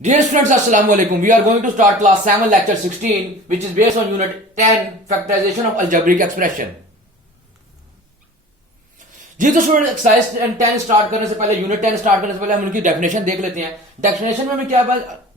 Dear students, Assalamu alaikum. We are going to start class 7, lecture 16, which is based on unit 10, factorization of algebraic expression. जी तो student exercise 10 start करने से पहले unit 10 start करने से पहले हम उनकी डेफिनेशन देख लेते हैं। डेफिनेशन में हमें क्या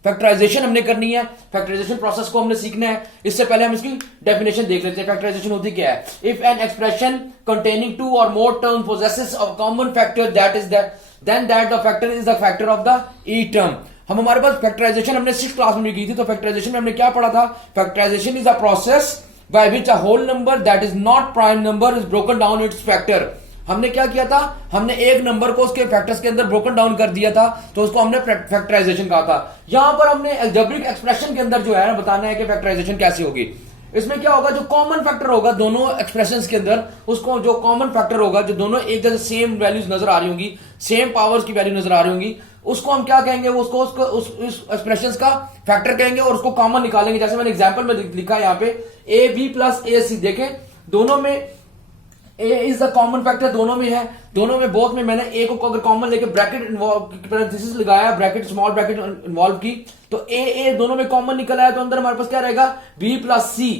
फैक्टराइजेशन हमने करनी है, फैक्टराइजेशन प्रोसेस को हमने सीखना है। इससे पहले हम इसकी डेफिनेशन देख लेते हैं। फैक्टराइजेशन होती क्या है? If an expression containing two और more term possesses a common factor that is then that the factor is the factor of the each term. हमारे पास फैक्टराइजेशन हमने 6th क्लास में की थी। तो फैक्टराइजेशन में हमने क्या पढ़ा था? Factorization is a process by which a whole number that is not prime number is broken down its factor. हमने क्या किया था? हमने एक नंबर को उसके फैक्टर्स के अंदर ब्रोकन डाउन कर दिया था, तो उसको हमने फैक्टराइजेशन कहा था। यहां पर हमने अलजेब्रिक एक्सप्रेशन के अंदर जो है ना बताना है कि फैक्टराइजेशन कैसे होगी। इसमें क्या होगा? जो कॉमन फैक्टर होगा दोनों एक्सप्रेशंस के अंदर, उसको जो कॉमन फैक्टर होगा, जो दोनों एक जैसे सेम वैल्यूज नजर आ रही होंगी, सेम पावर्स की वैल्यू नजर आ रही होंगी, उसको हम क्या कहेंगे? उसको उस एक्सप्रेशंस का फैक्टर कहेंगे और उसको कॉमन निकालेंगे। जैसे मैंने एग्जांपल में लिखा है यहाँ पे ए बी प्लस ए सी। देखें दोनों में ए इज द कॉमन फैक्टर, दोनों में है। दोनों में बोथ में मैंने ए को अगर कॉमन लेके ब्रैकेट पैरेंथेसिस लगाया, ब्रैकेट स्मॉल ब्रैकेट इन्वॉल्व की, तो ए दोनों में कॉमन निकल आया, तो अंदर हमारे पास क्या रहेगा? B plus C.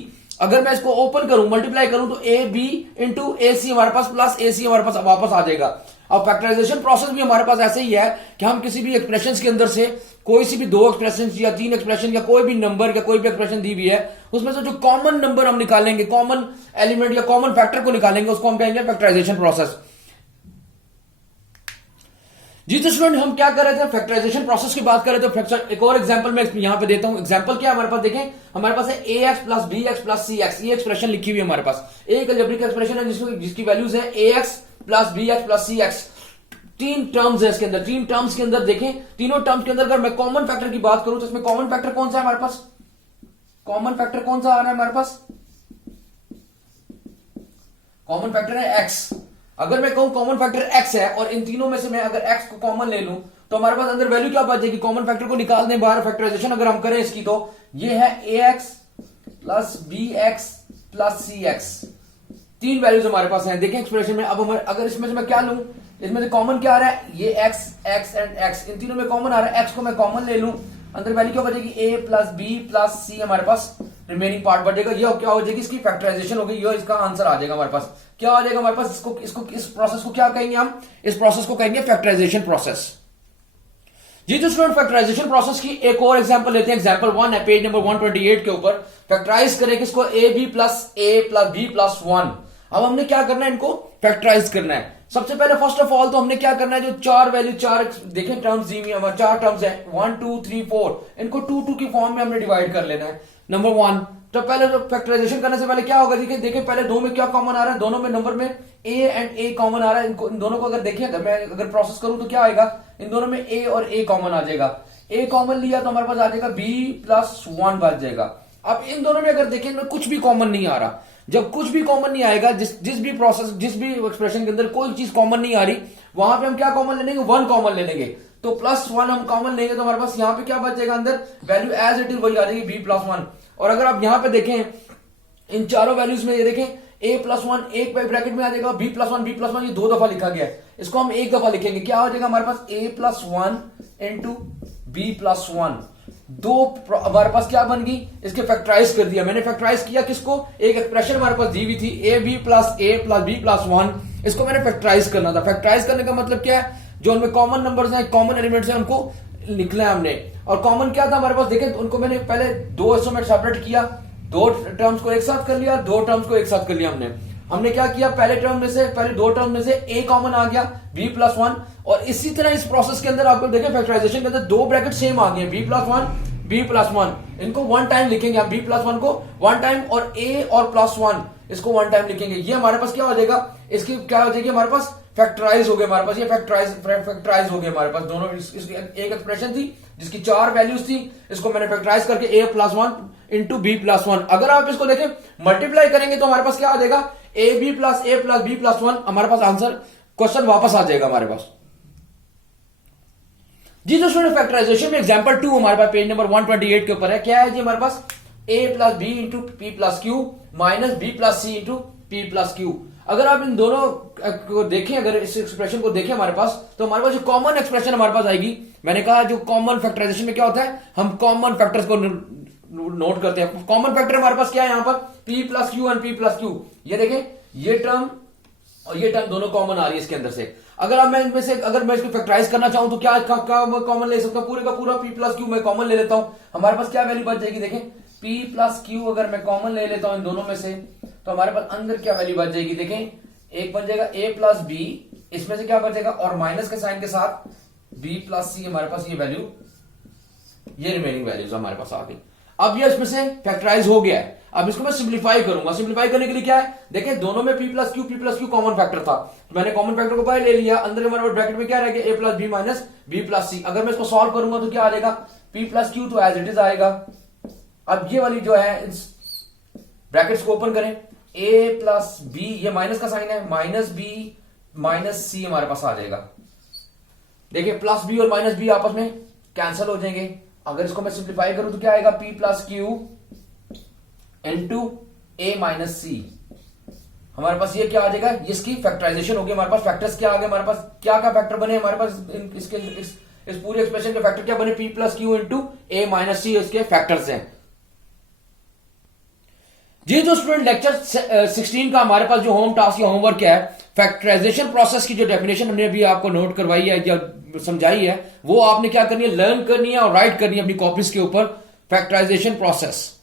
अगर मैं इसको ओपन करूं, मल्टीप्लाई करूं, तो ए बी इंटू ए सी हमारे पास प्लस ए सी हमारे पास वापस आ जाएगा। अब फैक्टराइजेशन प्रोसेस भी हमारे पास ऐसे ही है कि हम किसी भी एक्सप्रेशन के अंदर से कोई सी भी 2 एक्सप्रेशन या 3 एक्सप्रेशन या कोई भी नंबर या कोई भी एक्सप्रेशन दी हुई है, उसमें से जो कॉमन नंबर हम निकालेंगे, कॉमन एलिमेंट या कॉमन फैक्टर को निकालेंगे, उसको हम कहेंगे फैक्टराइजेशन प्रोसेस। जी तो स्टूडेंट हम क्या कर रहे थे? फैक्टराइजेशन प्रोसेस की बात कर रहे थे। तो एक और एग्जांपल मैं यहां पे देता हूं। एग्जांपल क्या है हमारे पास? देखें हमारे पास है A X plus B X plus C X. ये एक्सप्रेशन लिखी हुई है हमारे पास। एक अलजेब्रिक एक्सप्रेशन है जिसकी वैल्यूज है A X plus B X plus C X. 3 terms है इसके अंदर। 3 टर्म्स के अंदर देखें, तीनों टर्म्स के अंदर अगर मैं कॉमन फैक्टर की बात करूं तो इसमें कॉमन फैक्टर कौन सा है हमारे पास? कॉमन फैक्टर कौन सा आ रहा है हमारे पास? कॉमन फैक्टर है एक्स। अगर मैं कहूं कॉमन फैक्टर एक्स है और इन तीनों में से मैं अगर एक्स को कॉमन ले लूं, तो हमारे पास अंदर वैल्यू क्या बचेगी? कॉमन फैक्टर को निकाल दें बाहर। फैक्टराइजेशन अगर हम करें इसकी, तो ये है A X plus B X plus C X. 3 values हमारे पास हैं। देखें एक्सप्रेशन में। अब अगर इसमें से मैं क्या लूं, इसमें से कॉमन क्या आ रहा है? ये एक्स एक्स एंड एक्स, इन तीनों में कॉमन आ रहा है। एक्स को मैं कॉमन ले लूं, अंदर वैल्यू क्या बचेगी? ए प्लस बी प्लस सी हमारे पास रिमेनिंग पार्ट बचेगा। ये क्या हो जाएगी? इसकी फैक्टराइजेशन होगी। ये इसका आंसर आ जाएगा हमारे पास। क्या आ जाएगा हमारे पास? इस प्रोसेस को क्या कहेंगे हम? इस प्रोसेस को कहेंगे फैक्टराइजेशन प्रोसेस। जी तो स्टूडेंट फैक्टराइजेशन प्रोसेस की एक और एग्जांपल लेते हैं। एग्जांपल 1 है पेज नंबर 128 के ऊपर। फैक्टराइज करें किसको? A b plus b plus 1। अब हमने क्या करना है? इनको फैक्टराइज करना है। सबसे पहले फर्स्ट ऑफ ऑल तो हमने क्या करना है? जो 4 वैल्यू 4 देखें टर्म्स दी हुई है, 4 टर्म्स है 1 2 3 4, इनको 2 2 की फॉर्म में हमने डिवाइड कर लेना है। नंबर 1 तो पहले जो फैक्टराइजेशन करने से पहले क्या होगा? देखिए पहले 2 में क्या कॉमन आ रहा है? दोनों में नंबर में ए एंड ए कॉमन आ रहा है। इन दोनों को अगर देखें, अगर प्रोसेस करूं तो क्या आएगा? इन दोनों में ए और ए कॉमन आ जाएगा। ए कॉमन लिया तो हमारे पास आ जाएगा बी प्लस 1 बच जाएगा। अब इन दोनों में अगर देखें तो कुछ भी कॉमन नहीं आ रहा। जब कुछ भी कॉमन नहीं आएगा, जिस भी प्रोसेस जिस भी एक्सप्रेशन के अंदर कोई चीज कॉमन नहीं आ रही, वहां पे हम क्या कॉमन ले लेंगे? 1 कॉमन ले लेंगे। तो प्लस 1 हम कॉमन लेंगे तो हमारे पास यहाँ पे क्या बच जाएगा? अंदर वैल्यू एज इट इज वही आ जाएगी बी प्लस 1। और अगर आप यहां पे देखें इन चारों वैल्यूज में, ये देखें ए प्लस 1 एक ब्रैकेट में आ जाएगा, बी प्लस 1 ये 2 दफा लिखा गया है। इसको हम एक दफा लिखेंगे। क्या हो जाएगा हमारे पास? A plus 1 into B plus 1। 2 हमारे पास क्या बन गई? इसके फैक्टराइज कर दिया मैंने। फैक्टराइज किया किसको? एक एक्सप्रेशन हमारे पास दी हुई थी a b plus b plus 1। इसको मैंने फैक्टराइज करना था। फैक्टराइज करने का मतलब क्या है? जो उनमें कॉमन नंबर्स हैं, कॉमन एलिमेंट्स हैं, उनको निकला है हमने। और कॉमन क्या था हमारे पास? देखें उनको मैंने पहले 2 हिस्सों में सेपरेट किया। 2 टर्म्स को एक साथ कर लिया, 2 टर्म्स को एक साथ कर लिया हमने क्या किया? पहले 2 टर्म में से ए कॉमन आ गया बी प्लस 1। और इसी तरह इस प्रोसेस के अंदर आपको देखें फैक्टराइजेशन के अंदर 2 ब्रैकेट सेम आ गए, बी प्लस 1 बी प्लस 1। इनको 1 टाइम लिखेंगे हम, बी प्लस 1 को 1 टाइम और ए और प्लस 1 इसको 1 टाइम लिखेंगे। ये हमारे पास क्या हो जाएगा? इसकी क्या हो जाएगी? हमारे पास फैक्टराइज हो गए। हमारे पास ये फैक्टराइज हो गए हमारे पास दोनों। एक एक्सप्रेशन थी जिसकी 4 वैल्यूज थी, इसको मैंने फैक्टराइज करके ए प्लस 1 इंटू बी प्लस 1। अगर आप इसको देखें मल्टीप्लाई करेंगे तो हमारे पास क्या आ जाएगा? A b plus b plus 1। हमारे पास आंसर क्वेश्चन वापस आ जाएगा हमारे पास। जी तो स्टूडेंट फैक्टराइजेशन में एग्जांपल 2 हमारे पास पेज नंबर 128 के ऊपर है। क्या है जी? हमारे पास A plus B into P plus Q minus B plus C into P plus Q. अगर आप इन दोनों को देखें, अगर इस एक्सप्रेशन को देखें हमारे पास, तो हमारे पास जो कॉमन एक्सप्रेशन हमारे पास आएगी मैंने कहा जो कॉमन फैक्टराइजेशन में क्या होता है, हम कॉमन फैक्टर्स को नोट करते हैं। कॉमन फैक्टर हमारे पास क्या है यहां पर, p plus Q and p plus Q. ये देखें, ये टर्म और ये टर्म दोनों कॉमन आ रही है इसके अंदर से। अगर मैं इनमें से अगर मैं इसको फैक्टराइज करना चाहूं तो क्या कॉमन ले सकता हूं, पूरे का पूरा p प्लस क्यू मैं कॉमन ले लेता हूं। हमारे पास क्या वैल्यू बच जाएगी, देखें p प्लस क्यू अगर मैं कॉमन ले लेता हूं इन दोनों में से, तो हमारे पास अंदर क्या वैल्यू बच जाएगी, देखें एक बन जाएगा a प्लस बी, इसमें से क्या बचेगा, और माइनस के साइन के साथ b प्लस सी, हमारे पास ये वैल्यू, ये रिमेनिंग वैल्यूज हमारे पास आ गई। अब ये इसमें से फैक्टराइज हो गया है। अब इसको मैं सिंप्लीफाई करूंगा। सिंप्लीफाई करने के लिए क्या है, देखिए दोनों में p plus Q common factor था, तो मैंने कॉमन फैक्टर को बाहर ले लिया। अंदर हमारे ब्रैकेट में क्या रहेगा, a plus B minus B plus C. अगर मैं इसको सॉल्व करूंगा तो क्या आ जाएगा, p प्लस क्यू तो एज इट इज आएगा। अब ये वाली जो है इस ब्रैकेट्स को ओपन करें, a प्लस बी, ये माइनस का साइन है, माइनस बी माइनस सी हमारे पास आ जाएगा। देखिए प्लस बी और माइनस बी आपस में कैंसिल हो जाएंगे। अगर इसको मैं सिंप्लीफाई करूं तो क्या आएगा, p प्लस क्यू इंटू ए माइनस सी। हमारे पास ये क्या आ जाएगा, इसकी फैक्टराइजेशन होगी। हमारे पास फैक्टर्स क्या आ गए, हमारे पास क्या क्या फैक्टर बने, हमारे पास इसके इस पूरी एक्सप्रेशन के फैक्टर क्या बने, p प्लस क्यू इंटू ए माइनस सी इसके फैक्टर्स हैं। ये जो स्टूडेंट लेक्चर 16 का हमारे पास जो होम टास्क या होमवर्क है, फैक्टराइजेशन प्रोसेस की जो डेफिनेशन हमने अभी आपको नोट करवाई है या समझाई है, वो आपने क्या करनी है, लर्न करनी है और राइट करनी है अपनी कॉपीज के ऊपर, फैक्टराइजेशन प्रोसेस।